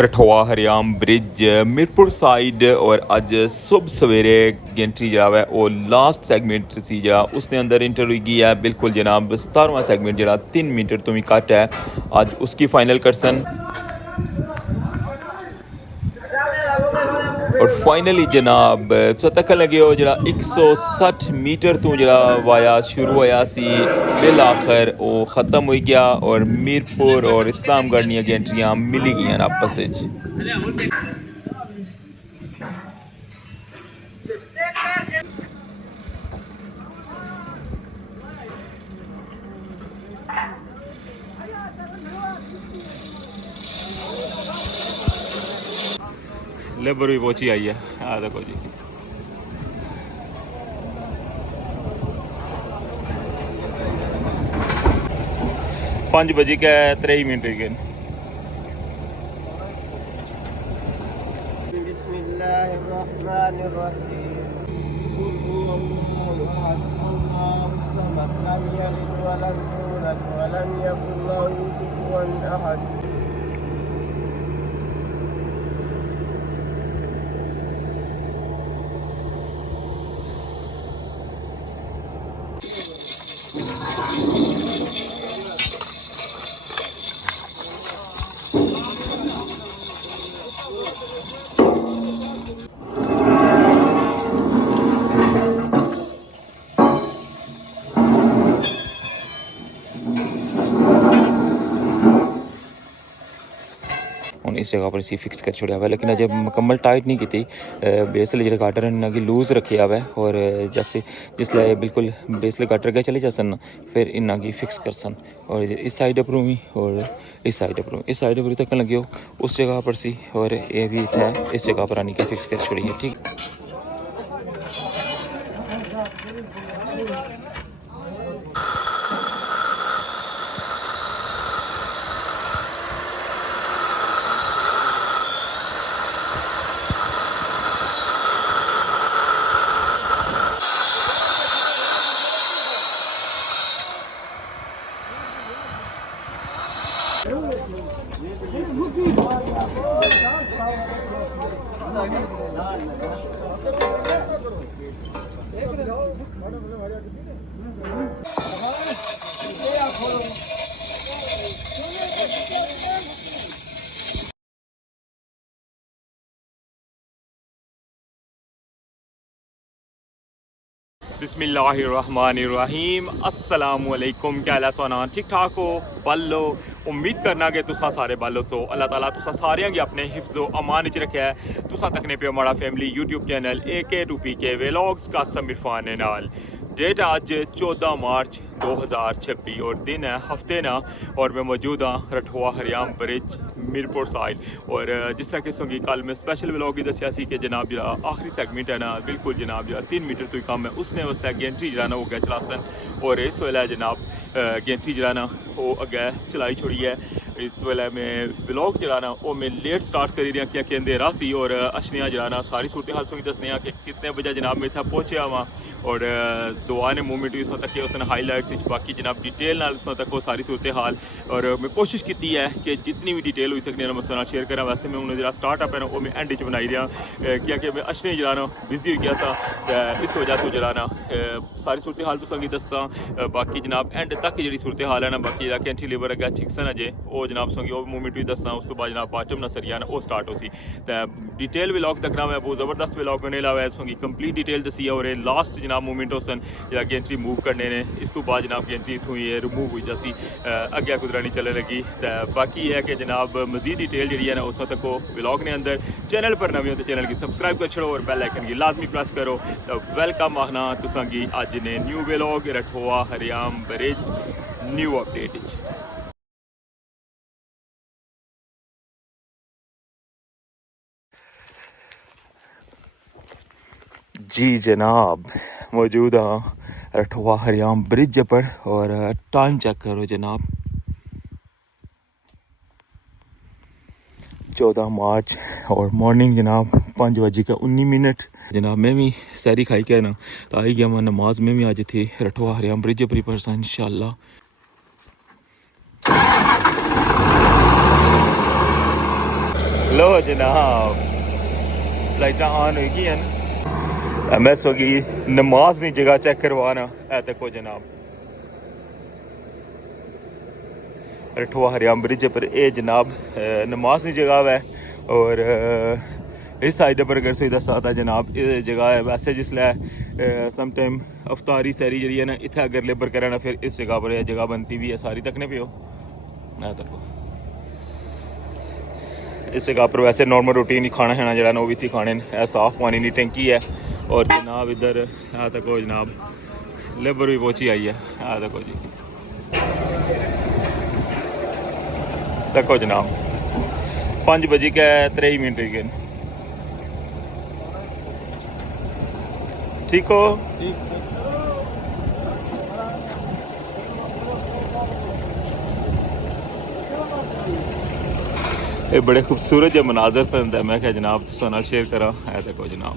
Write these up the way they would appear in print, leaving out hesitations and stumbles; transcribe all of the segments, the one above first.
रठोआ हरियाम bridge Mirpur side और अज सुबह सवेरे गेंट्री जरा है वो लास्ट सैगमेंट सी जरा उसके अंदर इंटर हुई गई है बिल्कुल जनाब 17वां सैगमेंट जरा 3 मीटर तो भी घट है अज उसकी फाइनल करसन और फाइनली जनाब सो तक लगे हो जरा 160 मीटर तो जरा वाया शुरू होया सी बिल आखिर वो ख़त्म हो गया और मीरपुर और इस्लामगढ़ दी गेंट्रियां मिली गई आपस लेबर भी पहुंची आई है हाँ देखो जी 5 बजे के 3 मिनट गए इस जगह पर इसी फिक्स कर छोड़ा हुआ है लेकिन अजय मुकम्मल टाइट नहीं की बेसले जो गाटर इन्हें लूज रखे हुआ है और जस्ट जिसले बिल्कुल बेसले गाटर गए चले जासन फिर इन्हें की फिक्स कर सन और इस साइड पर भी और इस साइड पर तक लगे हो उस जगह पर सी और ये भी है इस जगह पर आने के फिक्स कर छोड़ी है ठीक बिस्मिल्लाहिर्रहमानिर्रहीम अस्सलामुअलैकुम क्या हाल है सोना ठीक ठाक हो बल्लो उम्मीद करना कि तुसा सारे बल्लो सो अल्लाह ताला तुसा सारियां गी अपने हिफ्ज़ो अमान च रखे है तुसा तकने पे हमारा family YouTube channel AK2PK vlogs का इरफान नाल डेट आज 14 मार्च 2026 और दिन है हफ्ते ना और मैं मौजूद हाँ रठोआ हरियाम ब्रिज मीरपुर साइड और जिस तरह किसों की कल मैं स्पेशल व्लॉग ही दसिया कि जनाब जरा आखिरी सैगमेंट है ना बिल्कुल जनाब जरा 3 मीटर तो ही कम है उसने वास्ते गेंट्री जरा ना हो गया चलासन और इस वेले जनाब गेंट्री जरा ना वो अगे चलाई छोड़ी है इस वेले मैं व्लॉग जरा ना वो मैं लेट स्टार्ट करी रहा क्योंकि अंधेरा सी और अशनिया जरा ना सारी सूरत हाल सुनी दसने कि कितने बजे जनाब मैं इतना पहुँचा वहाँ और दुआ ने मूवमेंट भी उसों तक उसने हाईलाइट्स बाकी जनाब डिटेल नाल उसों तक वो सारी सूरत हाल और मैं कोशिश की है कि जितनी भी डिटेल हुई सकती है मैं उसके शेयर करा वैसे मैं उन्हें जरा स्टार्टअप है ना वो मैं एंड च बनाई रहा क्योंकि मैं अशने जरा ना बिजी हो गया सा इस वजह तो जरा ना सारी सूरत हाल तुसा की दसा बाकी जनाब एंड तक जी सूरत हाल है ना बाकी जरा कैंट्री लेबर अगर छिकसन अजे वो जनाब संगी वो मूवमेंट भी दसा उस तो बाद जनाब बाटम ना सरिया ना वो स्टार्ट हो सी डिटेल व्लॉग तक ना मैं बहुत ज़बरदस्त व्लॉग बने ला है संगी कंप्लीट डिटेल दसी है और लास्ट जनाब मूवमेंट होसन जरा गेंट्री मूव करने ने इस तो बाद जनाब गेंट्री इतों ही रिमूव हुई जैसी अगे कुदरानी चलने लगी तो बाकी है कि जनाब मजीद डिटेल जी है ना उस तक वो व्लॉग ने अंदर चैनल पर नवी हो तो चैनल की सब्सक्राइब कर छोड़ो और बेल आइकन की लाजमी प्रेस करो तो वेलकम आखना तुसा की अज ने न्यू व्लॉग रठोआ हरियाम ब्रिज न्यू अपडेट जी जनाब मौजूद हाँ रठोआ हरियाम ब्रिज पर और टाइम चेक करो जनाब 14 मार्च और मॉर्निंग जनाब 5:19 जनाब मैं भी सैरी खाई के ना तो आई गया मैं नमाज में भी आज थी रठोआ हरियाम ब्रिज पर ही पढ़सा इंशाल्लाह लो जनाब लाइट ऑन होगी हैं एमएस होगी नमाज की जगह चेक करवाना है देखो जनाब रठवा हरियाम ब्रिज पर ये जनाब नमाज की जगह है और इस साइड पर अगर सही दसा था जनाब ये जगह है वैसे जिसलै सम टाइम अफतारी सैरी जी है ना इतने अगर लेबर करे ना फिर इस जगह पर यह जगह बनती भी है सारी तकने पे हो ना तको इस जगह पर वैसे नॉर्मल रोटी नहीं खाना खाना जरा वो भी थी खाने साफ पानी की टंकी है और जनाब इधर यहाँ तको जनाब लेबर भी पहुंची आई है यहाँ तको जी तको जनाब 5:03 गए ठीक हो ये बड़े खूबसूरत जो मनाजर सन मैं क्या जनाब तुसां नाल शेयर करा है देखो जनाब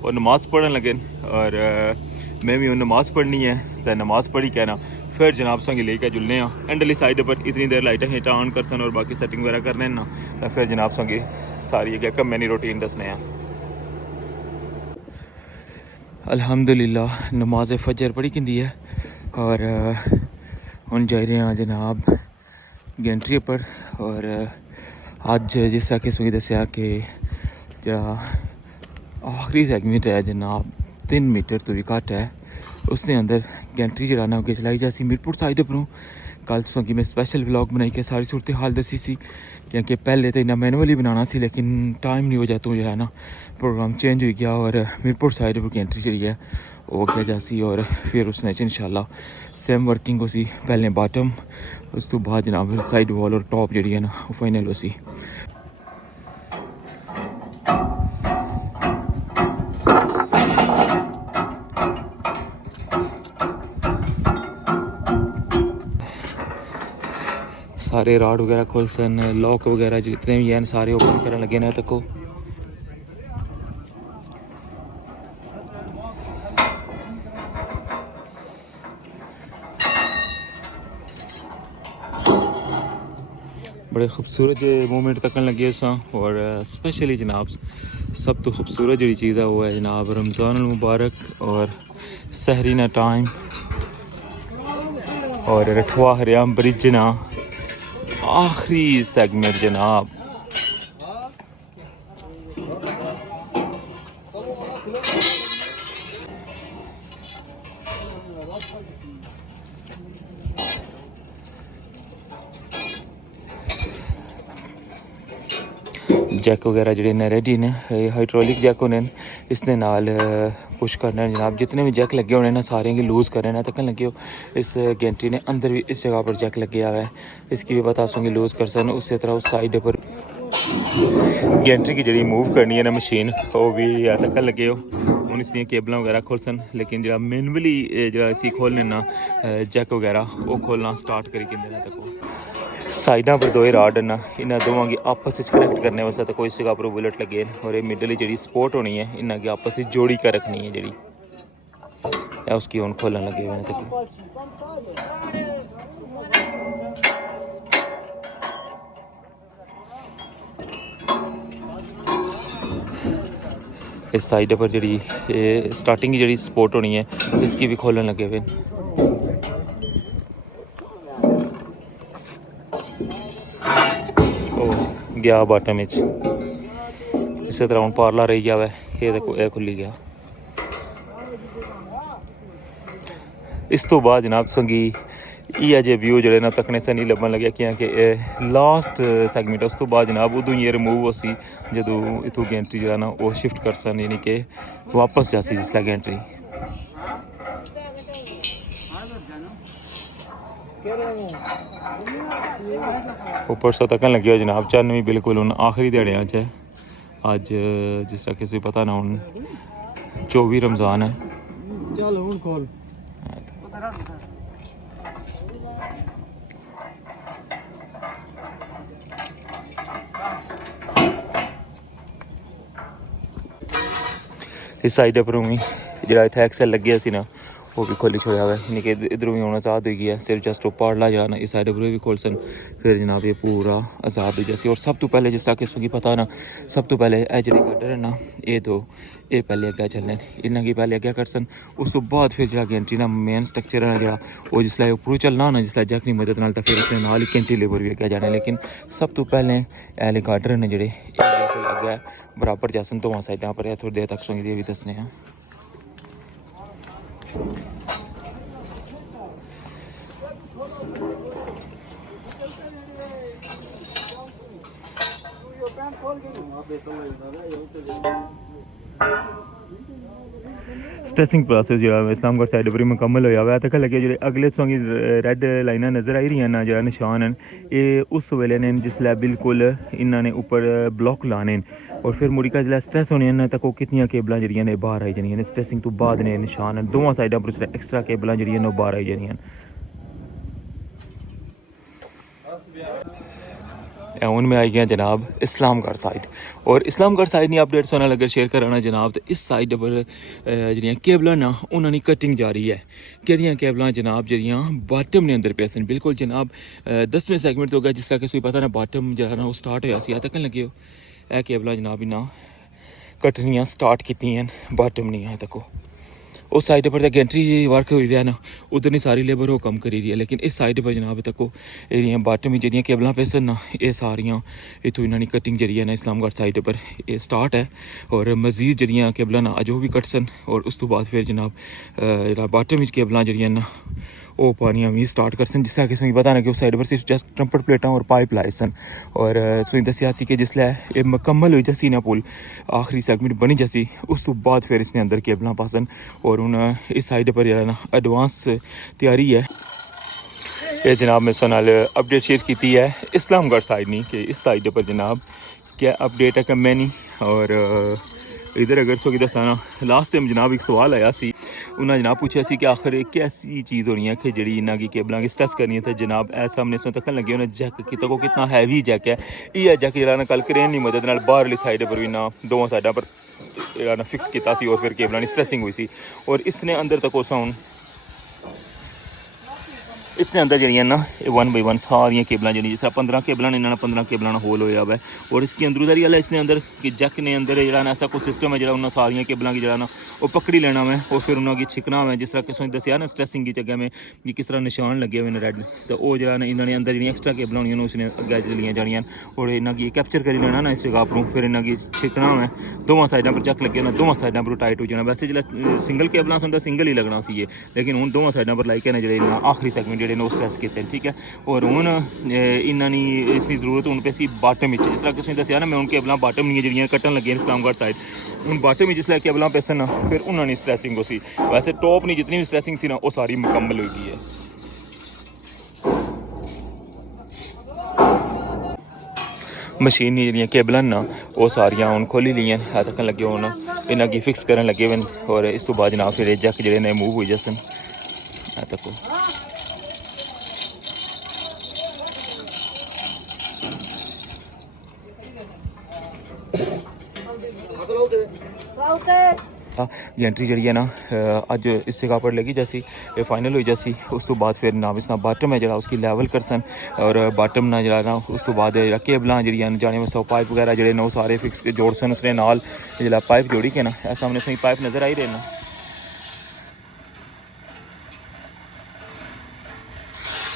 और नमाज पढ़न लगे और मैं भी नमाज पढ़नी है तो नमाज पढ़ी कहना फिर जनाब संग लेके जुलने एंडली साइड पर इतनी देर लाइटें हीटा ऑन कर सन और बाकी सेटिंग वगैरह करने ना तो फिर जनाब संगी सारी अगर कम मैंने रूटीन दसने अल्हम्दुलिल्लाह नमाज फजर पढ़ी किंदी है और हम जा रहे हैं जनाब गेंट्री पर और अज जिस तरह कि सुई दसिया कि आखिरी सैगमेंट है जनाब 3 मीटर तो भी घट है उसने अंदर गेंट्री जरा ना अगे चलाई जासी मीरपुर साइड उपरों कल तुसा कि मैं स्पैशल व्लॉग बनाई के सारी सूरत हाल दसी सी क्योंकि पहले तो इन्ना मैनुअली बनाना सी लेकिन टाइम नहीं हो जाता तो जो है ना प्रोग्राम चेंज हो गया और मीरपुर साइड पर गेंट्री जी है वो अगे जासी और फिर उसने इंशाल्लाह सेम वर्किंग हो सी पहले बाटम उस तो बाद जनाब साइड वॉल और टॉप जी है ना वो फाइनल हो सी सारे राड वगैरह खोल सन लॉक वगैरह जितने भी हैं सारे ओपन करने लगे ना तक बड़े खूबसूरत मूवमेंट तकन लगे उस और स्पेशली जनाब सब तो खूबसूरत जी चीज़ है वो है जनाब रमज़ान मुबारक और सहरीना टाइम और रठवा हरियाम ब्रिज ना आखिरी सेगमेंट जनाब जैक वगैरह जो ने रेडी ने हाइड्रोलिक जैक होने इसने नाल पुश करना है जनाब जितने भी जैक लगे होने ना सारे की लूज़ करने ना तक लगे हो इस गेंट्री ने अंदर भी इस जगह पर जैक लगे हुआ है इसकी भी पता सूंगी लूज़ कर सन उसी तरह उस साइड पर गेंट्री की जी मूव करनी है ना मशीन वो भी तक लगे हो हूँ इसलिए केबल वगैरह खोल सन लेकिन जो मैनुअली जो इसी खोलने ना जैक वगैरह वो खोलना स्टार्ट करी कि तक साइडा पर दो राड न इन्होंने दोवों की आपस में कनैक्ट करने वास्ते तो कोई जगह पर बुलेट लगे और ये मिडल जी सपोर्ट होनी है इन्हों की आपस में जोड़ी कर रखनी है जी उसकी हूँ खोलन लगे हुए तक इस साइड पर जी स्टार्टिंग की जी सपोर्ट होनी है इसकी भी खोलन लगे हुए गया बाटम इस तरह हूँ पार्ला रही गया वै ये देखो यह खुली गया इस तो बाद जनाब संगी इ'यै जे व्यू जेह्ड़े न तकने से नहीं लब्भन लगे क्योंकि लास्ट सैगमेंट उस तो बाद जनाब उदू ये रिमूव होसी जदों इत्थों गैंट्री जेह्ड़ा ना ओह् शिफ्ट करसन यानी कि वापस जासी जिसलै गैंट्री ऊपर सो तकन लगे हो जनाब चन्न भी बिल्कुल हूँ आखिरी ध्याड़ियां च अज जिस तरह किसी पता ना हूँ 24 रमज़ान है चल हूँ खोल इस साइड पर भी जो इतना एक्सल लगे सी ना वो भी खोली छोड़ा हुआ है यानी कि इधरों भी आना आज़ाद हो गया है सिर्फ जस्ट पाड़ला जाना इस साइड पर भी खोल सन फिर जनाब ये पूरा आज़ाद हो जैसे और सब तो पहले जिस तरह किसी पता ना सब तो पहले ए जो गार्डर है ना ये दो ये पहले अग्गें चलने इन्हों की पहले अग्गें कर सन उस तो बाद फिर जो गेंट्री का मेन स्ट्रक्चर है जो वो जिसलै उपर चलना ना जिसलै जैक की मदद नाल फिर उसने नाल ही कैंटी लेबर भी अग्गें जाने लेकिन सब तो पहले एले गार्डर ने जोड़े बिल्कुल अग्गें बराबर जासन दोवां साइडों पर थोड़ी देर तक सुनी भी दसने हैं स्ट्रेसिंग प्रोसेस जो है इस्लामगढ़ साइड पर मुकम्मल होया हुआ तक लगे जो अगले सोंगी रेड लाइनां नज़र आई रही ना जो निशान हैं ये उस वेले ने जिसलै बिल्कुल इन्होंने ऊपर ब्लॉक लाने और फिर मुड़ी का जिसलै स्ट्रेस होने न तक कितनी केबलां जड़ियां ने बाहर आई जानियां स्ट्रेसिंग तो बाद ने निशान दोवां साइडों पर एक्स्ट्रा केबलां जड़ियां ने बाहर आई जानियां हूँ मैं आई गया जनाब इस्लामगढ़ साइड और इस्लामगढ़ साइड नहीं अपडेट्स होना अगर शेयर कराना जनाब तो इस साइड पर जड़ियाँ केबलां ना उन्होंने कटिंग जारी है केड़ियां केबलां जनाब जड़ियाँ बाटम ने अंदर पे सन बिल्कुल जनाब 10वें सैगमेंट तो गया जिस तरह कि पता ना बाटम जो ना वो स्टार्ट होया सी तकन लगे हो यह केबलां जनाब इन्ना कटनियाँ स्टार्ट कीतियां बाटम नहीं है तको उस साइड पर गैंट्री वर्क हो रहा ना उधर नहीं सारी लेबर वो कम करी रही है लेकिन इस साइड पर जनाब तक एरिया बाटम जी केबलां पेसन ना ये सारियां इतों इन्होंने कटिंग जी है ना इस्लामगढ़ साइड पर ये स्टार्ट है और मजीद जड़ियाँ केबलां ना अजो भी कट सन और उस तो बाद फिर जनाब बाटम केबलां जड़ियाँ ना वो पानियां भी स्टार्ट कर सन जिस तरह कि पता ना कि उस साइड पर सिर्फ जस्ट ट्रम्पट प्लेटां और पाइप लाए सन और तुसें दस्सिया सी कि जिसलै ये मुकम्मल होई जसी ना पुल आखिरी सैगमेंट बनी जसी उस तो बाद फिर इसने अंदर केबलां पासन और हूँ इस साइड पर जो ना एडवांस तैयारी है ये जनाब मैं सुनाल अपडेट शेयर की है इस्लामगढ़ साइड नहीं कि इस साइड पर जनाब क्या अपडेट है कम नहीं और इधर अगर सो कि दसाना लास्ट टाइम जनाब एक सवाल आया सी उन्हें जनाब पूछा सी कि आखिर एक ऐसी चीज़ होनी है कि जी इन्हों की केबलों की स्ट्रेस करनी है तो जनाब ऐसा सामने सो तकन लगे उन्हें जैक कि को कितना हैवी जैक है ये जैक जो ना कल क्रेन की मदद नाल बाहरली साइड पर भी ना दोवां साइडों पर ना फिक्स किया और फिर केबलों की स्ट्रेसिंग हुई सी और इसने अंदर तक उस इसने अंदर जड़ियाँ ना 1 बाई 1 सारियाँ केबलां जड़ी जिस 15 केबलां इन्होंने 15 केबलां होल होया हुआ है और इसकी अंदरूदारी वाला इसने अंदर कि जैक ने अंदर जो ऐसा कोई सिस्टम है जो उन्होंने सारियाँ केबलां की जो ना वो पकड़ी लेना है और फिर उन्होंने छिकना है जिस तरह कि दसिया ना स्ट्रेसिंग की जगह में कि किस तरह निशान लगे हुए हैं रेड तो वो जो इन्होंने अंदर जी एक्स्ट्रा केबलां होनी उसने अगे चलियाँ जानियां और इन्होंने कैप्चर करी लेना ना इस जगह पर फिर इन्होंने छिकना है दोवां साइडों पर जैक लगे ना दोवां साइडों पर टाइट हो जाना वैसे जो सिंगल केबलां सन सिंगल ही लगना सी लेकिन हूँ दोवां साइडों पर लाई के जो आखिरी सैगमेंट जो स्ट्रेस किए ठीक है और हूँ इन्होंने इसकी जरूरत हूँ पे सी बाटम जिस तरह किसी दसिया ना मैं उनके केबलां बाटम नहीं जी कट्टन लगे इस्लामगढ़ साइड हूँ बाटम जिसलै केबलां पेसन ना फिर उन्होंने स्ट्रेसिंग हो सी वैसे टॉप नहीं जितनी भी स्ट्रेसिंग सी ना वो सारी मुकम्मल हो गई है मशीन जी केबलां ना वो सारियां हूँ खोली लियां तक लगे हूँ इन्हों की फिक्स करन लगे हुए और इस तो बाद जनाब फिर जैक जो मूव हो जासन तको एंट्री जी है ना अज इस जगह पर लगी जैसी फाइनल हुई जैसी उस तो बाद फिर ना इस बाटम है जो उसकी लैवल कर सन और बाटम ना जो ना उस तो बाद केबलां जी जाने वास्ते पाइप वगैरह जोड़े ना वो सारे फिक्स के जोड़ सन उसने नाल जो पाइप जोड़ी के ना सामने सही पाइप नज़र आई रहे ना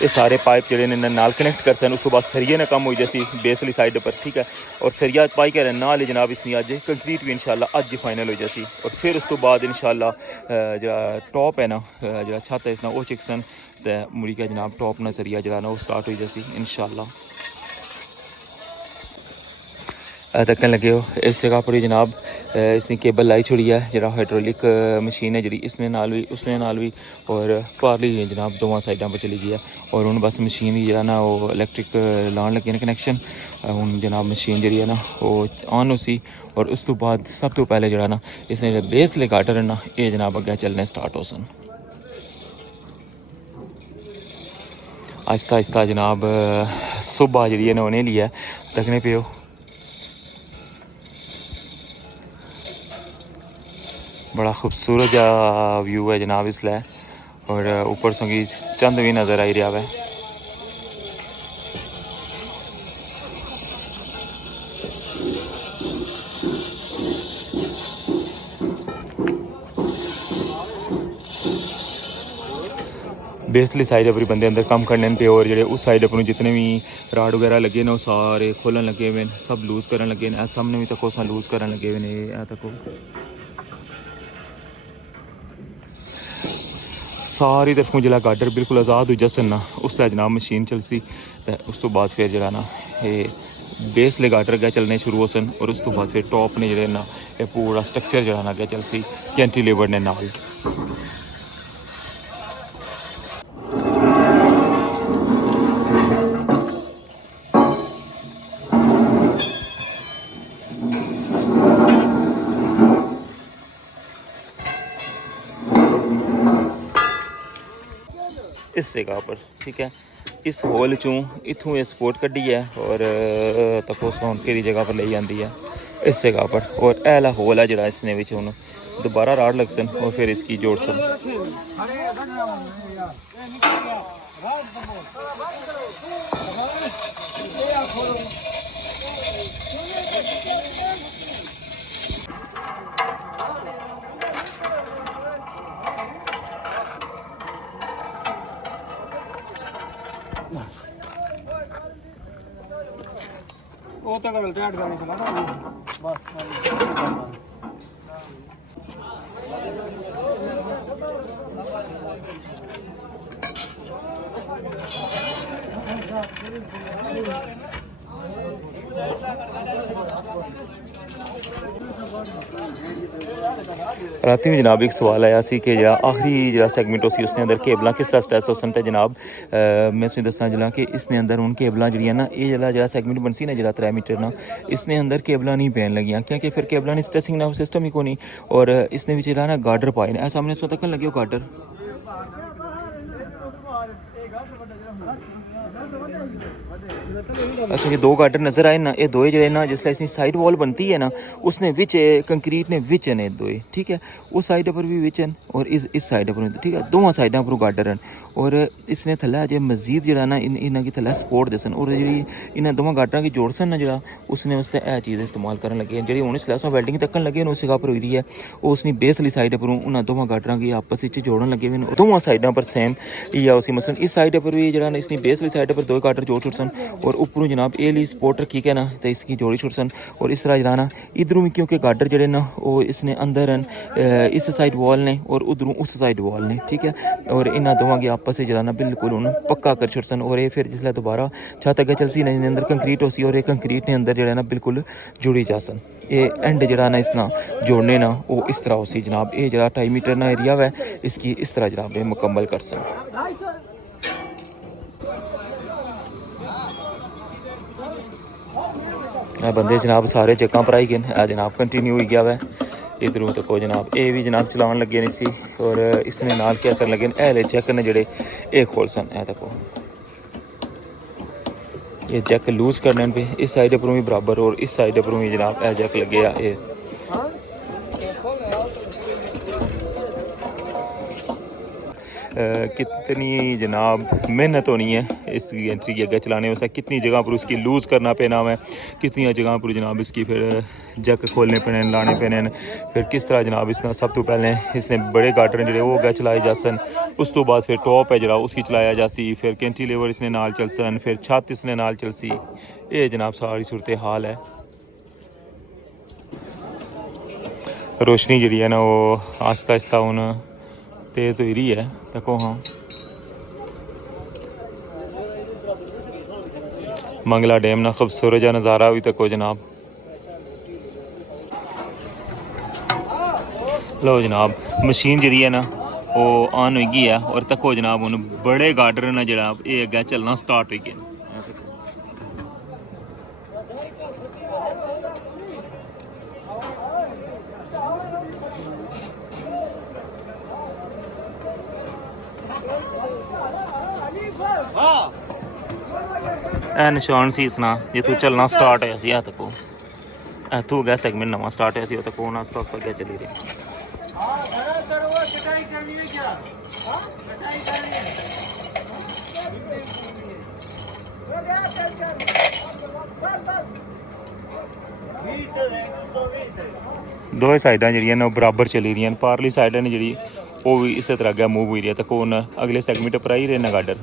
ये सारे पाइप जोड़े ने नाल कनेक्ट करते हैं। उसके बाद सरिये ने कम हो जैसी बेसली साइड पर, ठीक है। और सरिया पाई कर नाल ही जनाब इसमें अज कंक्रीट भी इंशाल्लाह अज फाइनल हो जाती। और फिर उस तो बाद इंशाल्लाह जो टॉप है ना, जो छत है इसना वो चिकसन तो मुड़ी का जनाब टॉप ना सरिया जो ना वो स्टार्ट हो जाती इंशाल्लाह। तकन लगे हो इस जगह पर जनाब इसने केबल लाई छोड़ी है, जरा हाइड्रोलिक मशीन है जी इसने नाल भी उसने नाल भी, और पारली जनाब दोवां साइडों पर चली गई है। और हूँ बस मशीन ही जो ना वो इलैक्ट्रिक लाने लगे कनैक्शन। हूँ जनाब मशीन जी है ना वो ऑन हो सी। और उस तो बाद सब तो पहले जरा ना इसने बेस लेगाटर है ना ये जनाब अगर चलने स्टार्ट हो सन आहिस्ता आहिस्ता जनाब। सुबह जी है ना उन्हें लिया तकने पे हो। बड़ा खूबसूरत व्यू है जनाब इसलिए। और ऊपर संगी चंद भी नज़र आई रहा है। बेसली साइड पर बंदे अंदर कम करने पे, और जो उस साइड पर जितने भी राड वगैरह लगे ना वो सारे खोलन लगे हुए सब लूज करन लगे हैं। सामने भी तको लूज करन लगे हुए हैं तको सारी तरफों जो गाडर बिल्कुल आज़ाद हो जसन ना उस जनाब मशीन चलसी। तो उस तो बाद फिर जरा ना ये बेसले गाडर गए चलने शुरू हो सन। और उस तो बाद फिर टॉप ने जो ना ये पूरा स्ट्रक्चर जो ना गया चलसी कैंटिलीवर ने नाल। इस जगह पर ठीक है इस होल चूँ इथों ये सपोर्ट कड्डी है और तको सोन केरी जगह पर ले जाती है इस जगह पर। और ऐला होल है जरा इसने विच हुन दोबारा राड लग सन और फिर इसकी जोड़ सन। वो तो कर टाइट करने के बाद बस राती में जनाब एक सवाल आया सी कि जरा आखिरी जरा सैगमेंट उसी उसने अंदर केबल किस तरह स्ट्रेस हो सन। जनाब मैं तुसें दसना जला कि इसने अंदर हूँ केबल जी ना ये जरा सैगमेंट बनसी ना जरा 3 मीटर ना इसने अंदर केबल नहीं पैन लगियाँ क्योंकि फिर केबल नहीं स्ट्रेसिंग ना सिस्टम ही को नहीं। और इसने भी जरा ना गार्डर पाए ना सामने सो तक लगे गार्डर असं 2 गार्डर नज़र आए ना ये दोए जो ना जिससे इसकी साइड वॉल बनती है ना उसने विच कंक्रीट ने विच है दोए ठीक है। उस साइड पर भी विच हैं और इस साइड पर ठीक है दोवां साइडों पर गार्डर हैं। और इसने थल्ले अजय मजीद जरा ना इन्हों की थल्ले सपोर्ट दसन और जी इन्हें दोवां गार्डर की जोड़ सन ना जरा उसने उससे यह चीज़ इस्तेमाल करन लगे जी हूँ इसलिए वेल्डिंग तकन लगे उस जगह पर हुई है वो उसकी बेसली साइड पर उन्होंने दोवां गार्डर की आपस में जोड़न लगे हुए दोवां साइडों पर सेम या उसी मसलन इस साइड पर भी जरा इसकी बेसली साइड पर 2 गार्डर जोड़ छुट सन और उपरों जनाब ए ली सपोर्ट रखी के ना तो इसकी जोड़ी छुट सन। और इस तरह जरा ना इधरों भी क्योंकि गार्डर जड़े ना वो इसने अंदर हैं इस साइड वॉल ने और उधरों उस साइड वॉल ने ठीक है। और इन्होंने दोवां की आपस में जरा ना बिल्कुल उन्होंने पक्का कर छुट सन। और ये फिर जिसले दोबारा छत अगे चलसी ना अंदर कंक्रीट हो सी और ये कंक्रीट ने अंदर जरा ना बिल्कुल जुड़ी जा सन। ये एंड जरा ना इसना जोड़ने ना वो इस तरह हो सी जनाब ये जरा 2.5 मीटर ना एरिया है इसकी इस तरह जनाब ये मुकम्मल कर सन। बंदे जनाब सारे चक्कां पर आई गए जनाब कंटिन्यू हो गया वै इधरों तक जनाब ये भी जनाब चलान लगे नहीं सी। और इसने नाल क्या कर लगे ऐले चैक ने जेडे ये खोल सन ए तको ये जैक लूज करने पे इस साइड पर भी बराबर और इस साइड पर भी जनाब ए जैक लगे ये कितनी जनाब मेहनत होनी है इस एंट्री की अगर चलाने में कितनी जगह पर उसकी लूज़ करना पैना है कितनी जगह पर जनाब इसकी फिर जक खोलने पैने लाने पैने फिर किस तरह जनाब इसना सब तो पहले इसने बड़े गार्डर जोड़े वो अगर चलाए जा सन उस तो बाद फिर टॉप है जरा उसकी चलाया जासी, फिर कैंटिलीवर इसने नाल चलसन, फिर छत इसने नाल चलसी। ये जनाब सारी सूरत हाल है। रोशनी जी है ना वो आस्ता आस्ता हूँ तेज़ हो रही है। देखो हाँ मंगला डैम ना खूबसूरत जा नज़ारा भी तको जनाब। लो जनाब मशीन जी है ना वो ऑन हो गई है और तको जनाब हूँ बड़े गार्डर ने जनाब ये अगे चलना स्टार्ट हो गए। ए निशान सी इसना जितों चलना स्टार्ट होया सी तको इतों अगे सैगमेंट नवा स्टार्ट होया सी तको हूँ आस्ता आस्ता अगे चली रही। दो साइडा जी बराबर चली रही पारली साइड ने जी वो भी इस तरह अगर मूव हुई रही है तो कौन अगले सैगमेंट पर आई रहे ना गार्डर।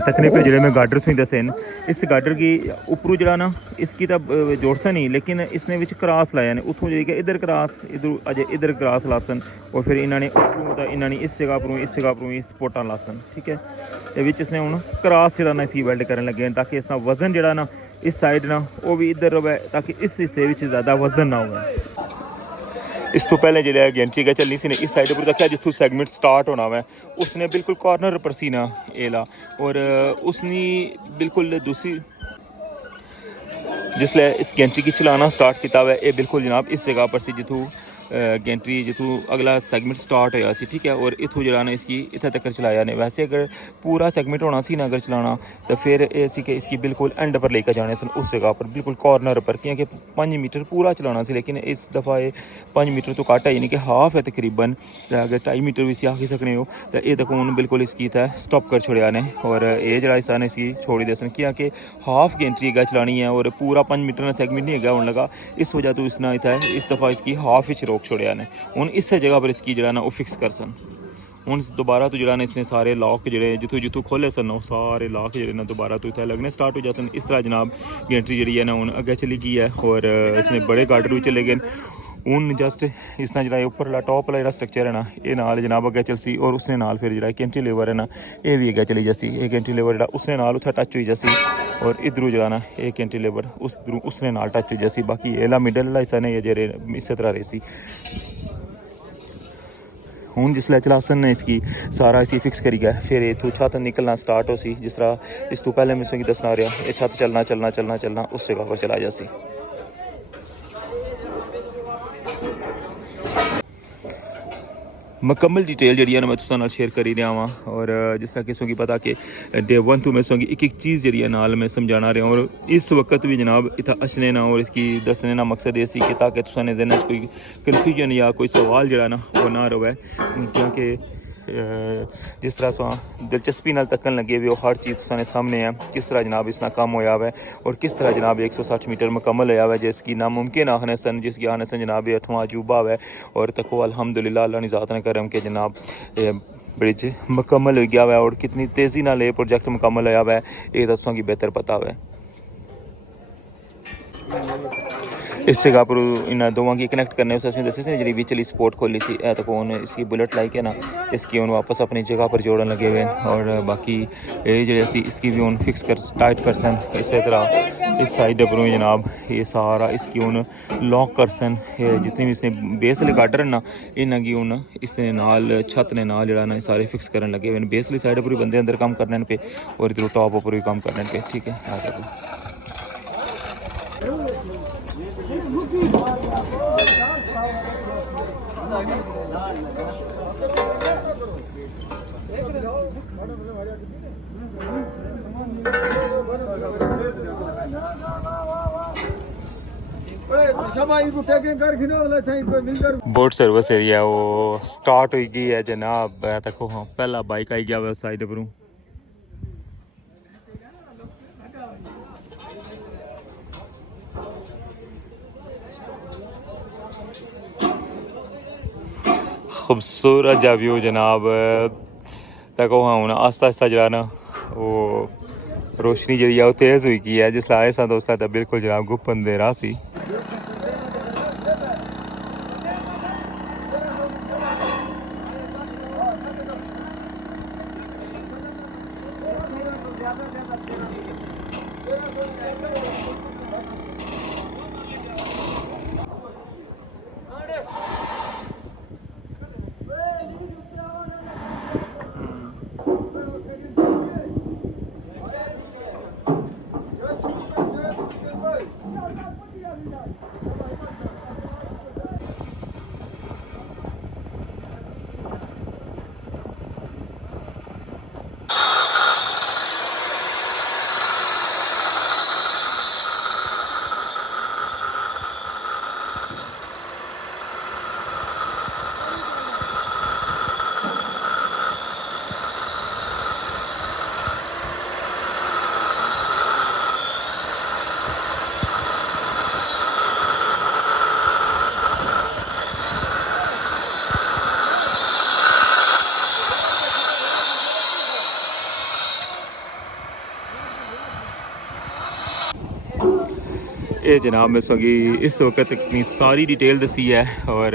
तकने पे जो मैं गार्डर से दसे इस गार्डर की उपरू जरा ना इसकी तो जोड़सा नहीं लेकिन इसने विच क्रॉस लाया ने उतों जी इधर क्रॉस इधर अजय इधर क्रॉस लासन और फिर इन्होंने उपरू इन्होंने इस जगह पर सपोर्टा लासन। ठीक है ये इसने हूँ क्रॉस जरा ना इसकी वेल्ड करने लगे ताकि इसका वजन जरा ना इस साइड ना वो भी इधर रहे ताकि इस हिस्से में ज़्यादा वजन ना हो। इस तो पहले जो गेंट्री का चलनी सी ने इस साइड पर रखा जितों सैगमेंट स्टार्ट होना वै उसने बिल्कुल कॉर्नर पर सी ना एला और उसने बिल्कुल दूसरी जिसले इस गेंट्री की चलाना स्टार्ट किया हुआ ये बिल्कुल जनाब इस जगह पर सी जितों गेंट्री जितों अगला सैगमेंट स्टार्ट होया सी। ठीक है और इतों जरा ना इसकी इतने तक चलाया ने। वैसे अगर पूरा सैगमेंट होना सी ना अगर चलाना तो फिर ये सी कि इसकी बिल्कुल एंड पर लेकर जाने सन उस जगह पर बिल्कुल कॉर्नर पर क्योंकि 5 मीटर पूरा चलाना सी लेकिन इस दफ़ा ये 5 मीटर तो घट है यानी कि हाफ है तकरीबन अगर 2.5 मीटर भी आखी सकने हो तो ये तक हूँ बिल्कुल इसकी था स्टॉप कर छोड़िया ने और ये जरा इस इसकी छोड़ी दे सन क्योंकि हाफ गेंट्री अगर चलानी है और पूरा 5 मीटर का सैगमेंट नहीं है होने लगा इस वजह तो इसना इतना इस दफ़ा इसकी हाफ रोक छोड़िया ने हूँ इस जगह पर इसकी जरा ना वो फिक्स कर सन। हूँ दोबारा तो जरा ने इसने सारे लॉक जोड़े जितों जितों खोले सन वो सारे लॉक जोड़े ना दोबारा तो इतना लगने स्टार्ट हो जासन। इस तरह जनाब गेंट्री जी है ना हूँ अगे चली गई है और इसने बड़े गार्डर भी चले गए हूँ जस्ट इसना जो उपरला टॉप वाला जो स्ट्रक्चर है ना ये नाल जनाब अगे चलसी और उसने नाल फिर जो कैंटिलीवर है ना ये भी अगे चली जासी। ये कैंटिलीवर जो उसने नाल उत्थे टच हो जासी और इधरों जो ना ये कैंटिलीवर उसने नाल टच हो जासी। बाकी एला मिडल वाला हिस्सा ने जे इस तरह रही हूँ जिसलै चलासन ने इसकी सारा इसी फिक्स करी गया फिर इतों छत निकलना स्टार्ट हो सी जिस तरह इस तो पहले मैं तुसेंगी दसना रहा ये छत चलना चलना चलना चलना उस जगह पर चला जासी। मुकम्मल डिटेल जी मैं तुसां नाल शेयर करी रहा वहाँ और जिस तरह किसों की पता कि डे 1 तो मैं तुसां की एक चीज़ जी नाल मैं समझाना रहा और इस वक्त भी जनाब इतना असने ना और इसकी दसने ना मकसद ये सी कि ताकि तुसां जहन कोई कन्फ्यूजन या कोई सवाल जरा ना वो ना रहे क्योंकि जिस तरह सो दिलचस्पी नाल तकन लगे हुए हर चीज़ तुसां सामने है किस तरह जनाब इसना काम होया हुआ और किस तरह जनाब 160 मीटर मुकम्मल होया हुआ जिसकी नामुमकिन आखने सन जिसकी आने सन जनाब 8वां अजूबा है और तको अल्हम्दुलिल्लाह अल्लाह ने ज़ात ने करम के जनाब ब्रिज मुकम्मल हो गया हुआ है और कितनी तेज़ी नाल ये प्रोजेक्ट मुकम्मल होया हुआ है ये दसों की बेहतर पता हुआ है। इस जगह पर इन दोवां की कनैक्ट करने उसने दसी सी जी विचली स्पोर्ट खोली सी तो कौन इसकी बुलेट लाई के ना इसकी हूँ वापस अपनी जगह पर जोड़न लगे हुए हैं और बाकी ये जो इसकी भी हूँ फिक्स कर टाइट कर सन। इस तरह इस साइड पर जनाब ये सारा इसकी हूँ लॉक कर सन जितनी भी इसने बेसली गार्डर ना इन्हों की हूँ इसने नाल छत ने नाल जरा ना सारे फिक्स करन लगे हुए हैं। बेसली साइड पर भी बंदे अंदर काम करने पे और इधर टॉप पर भी काम करने पे। ठीक है बोट सर्विस एरिया वो स्टार्ट हो गई है जनाब। देखो हाँ पहला बाइक आई गया साइड पर खूबसूरत जा व्यू जनाब। देखो हाँ हूँ आस्ता आस्ता जरा ना वो रोशनी जी है तेज़ हुई गई है जिसलै आए सा दोस्तों तो बिल्कुल जनाब गुप अंधेरा सी। ये जनाब मैं सगी इस वक्त अपनी सारी डिटेल दसी है और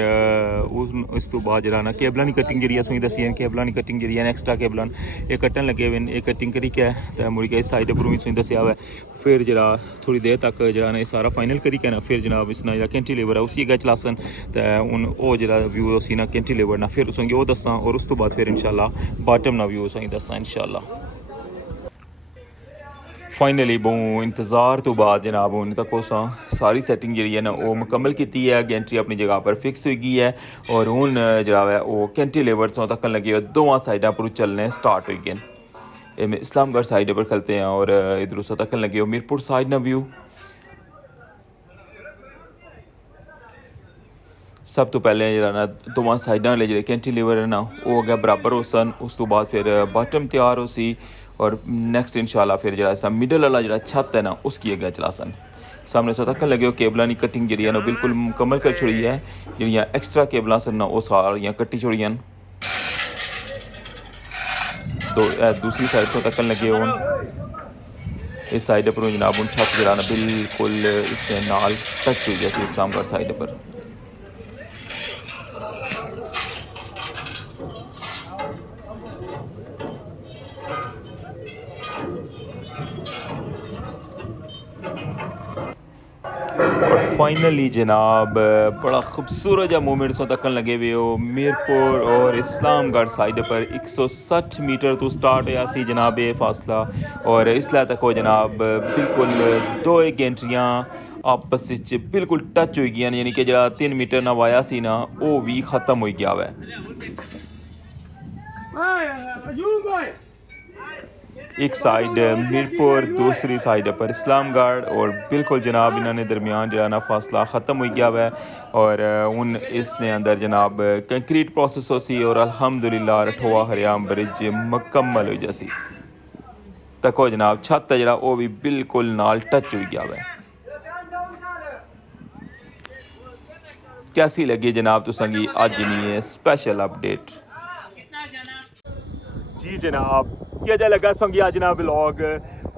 इस तो बाद जरा ना केबलों की कटिंग जी असं दसी है केबलों की कटिंग जी एक्सट्रा केबलों ये कट्टन लगे हुए हैं। ये कटिंग करी क्या है मुड़ के इस साइड पर भी असं दसिया हुआ है। फिर जरा थोड़ी देर तक जरा ना सारा फाइनल करी के ना फिर जनाब इसना जो कैंटी लेवर है उसी अगर चलासन तो हूँ वो जो व्यू उसी ना कैंटी लेवर ना फिर उसमें वो दसा और उस तो बाद फिर इंशाल्लाह बॉटम ना व्यू उसमें दसा इंशाल्लाह। फाइनली बहु इंतज़ार तो बाद जनाब हूँ तक उस सारी सैटिंग जी है ना वो मुकम्मल की है। गेंट्री अपनी जगह पर फिक्स हो गई है और हूँ जरा है वो कैंटी लेवर सौ तक लगे दोवां साइडा पर चलने स्टार्ट हो गए। ये इस्लामगढ़ साइड पर खलते हैं और इधर उस तक लगे हो मीरपुर साइड ना व्यू। सब तो पहले जरा ना दोवां साइडा वाले जो कैंटी लेवर है ना वो अगर बराबर हो सन उस तो बाद फिर बॉटम तैयार हो सी और नैक्सट इंशाल्लाह फिर जरा इसका मिडल वाला जो छत है ना उसकी अगर चला सन। सामने सौ तक लगे हो केबलों की कटिंग जी है ना बिल्कुल मुकम्मल कर छोड़ी है। जिहड़ियां एक्सट्रा केबलां सन ना वो सारियां कट्टी छोड़ियां तो दूसरी साइड से तक लगे हो इस साइड पर जनाब हूँ छत जरा ना बिल्कुल इसने नाल टच हुई जैसे इस्लामगढ़ साइड पर। और फाइनली जनाब बड़ा खूबसूरत जा मूवमेंट सो तकन लगे हुए हो मीरपुर और इस्लामगढ़ साइड पर 160 मीटर तो स्टार्ट होया सी जनाब ये फासला और इसलिए तक हो जनाब बिल्कुल दो गेंट्रियाँ आपस बिल्कुल टच हो गई यानी कि जरा 3 मीटर ना वाया सी ना वो भी ख़त्म हो गया है। एक साइड मीरपुर दूसरी साइड पर इस्लामगढ़ और बिल्कुल जनाब इन्होंने दरमियान जो ना फासला ख़त्म हो गया है और उन इसने अंदर जनाब कंक्रीट प्रोसेस हो सी और अल्हम्दुलिल्लाह रठवा हरियाम ब्रिज मुकम्मल हो जैसी तको जनाब छत है जरा वो भी बिल्कुल नाल टच हो गया है। कैसी लगी जनाब तुसां गी अज नहीं है स्पेशल अपडेट। जी जनाब क्या लगा संगी अज ना व्लॉग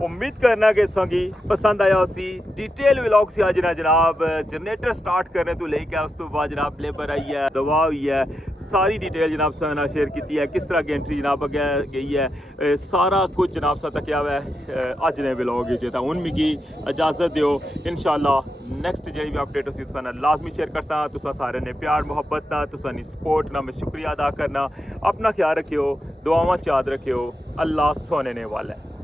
उम्मीद करना कि संगी पसंद आया उसी डिटेल व्लॉग से अज ना जनाब जनरेटर स्टार्ट करने तो लेके उस तो बाद जनाब लेबर आई है दवा हुई है सारी डिटेल जनाब साथ शेयर की है किस तरह की एंट्री जनाब अगे गई है सारा कुछ जनाब साथ क्या है अज ने व्लॉग तो हूँ मिगी इजाजत दियो इंशाल्लाह नैक्सट जी भी अपडेट उसी तुसा लाजमी शेयर करसा तुसा सारे ने प्यार मुहब्बत ना तुसा सपोर्ट ना मैं शुक्रिया अदा करना अपना ख्याल रखियो दुआवां याद रखियो अल्लाह सोने ने वाला है।